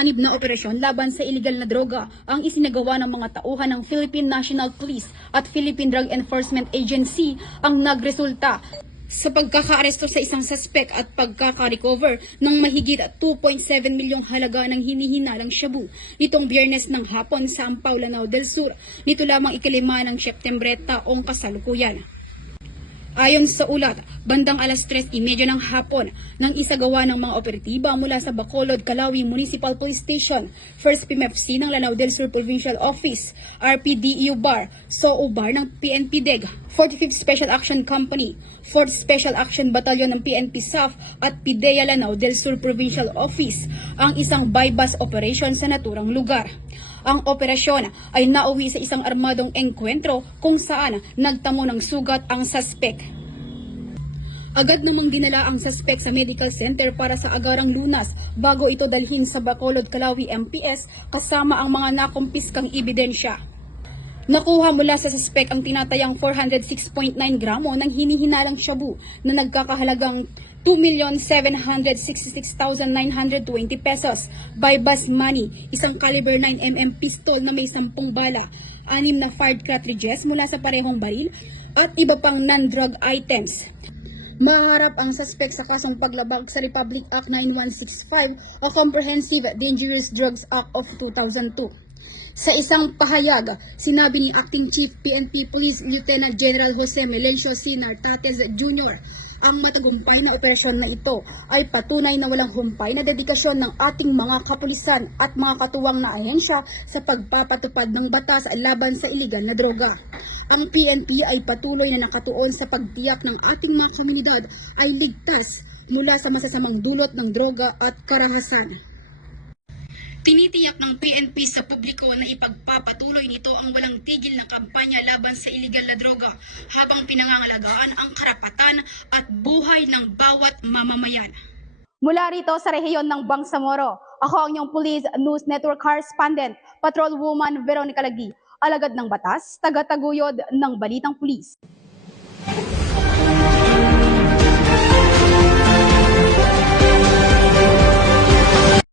mapanganib na operasyon laban sa iligal na droga ang isinagawa ng mga tauhan ng Philippine National Police at Philippine Drug Enforcement Agency ang nagresulta sa pagkakaaresto sa isang suspect at pagkaka-recover ng mahigit 2.7 milyong halaga ng hinihinalang shabu nitong Biyernes ng hapon sa Ampao, Lanao del Sur. Nito lamang ikalima ng Setyembre taong kasalukuyan. Ayon sa ulat, bandang alas 3:30 ng hapon nang isagawa ng mga operatiba mula sa Bacolod, Calawi Municipal Police Station, 1st PMFC ng Lanao del Sur Provincial Office, RPDEU Bar, SOO Bar ng PNP DEG, 45th Special Action Company, 4th Special Action Battalion ng PNP SAF at PIDEA Lanao del Sur Provincial Office ang isang bypass operation sa naturang lugar. Ang operasyon ay nauwi sa isang armadong engkwentro kung saan nagtamo ng sugat ang suspect. Agad namang dinala ang suspect sa medical center para sa agarang lunas bago ito dalhin sa Bacolod, Calawi MPS kasama ang mga nakumpiskang ebidensya. Nakuha mula sa suspect ang tinatayang 406.9 gramo ng hinihinalang shabu na nagkakahalagang 2,766,920 pesos, bypass money, isang caliber 9mm pistol na may 10 bala, 6 na fired cartridges mula sa parehong baril, at iba pang non-drug items. Maharap ang suspect sa kasong paglabag sa Republic Act 9165 o Comprehensive Dangerous Drugs Act of 2002. Sa isang pahayag, sinabi ni Acting Chief PNP Police Lieutenant General Jose Melencio C. Nartates Jr., ang matagumpay na operasyon na ito ay patunay na walang humpay na dedikasyon ng ating mga kapulisan at mga katuwang na ahensya sa pagpapatupad ng batas laban sa iligal na droga. Ang PNP ay patuloy na nakatuon sa pagtiyak ng ating mga komunidad ay ligtas mula sa masasamang dulot ng droga at karahasan. Tinitiyak ng PNP sa publiko na ipagpapatuloy nito ang walang tigil na kampanya laban sa iligal na droga habang pinangangalagaan ang karapatan at buhay ng bawat mamamayan. Mula rito sa rehiyon ng Bangsamoro, ako ang inyong Police News Network Correspondent, Patrolwoman Veronica Lagi, alagad ng batas, taga-taguyod ng Balitang Pulis.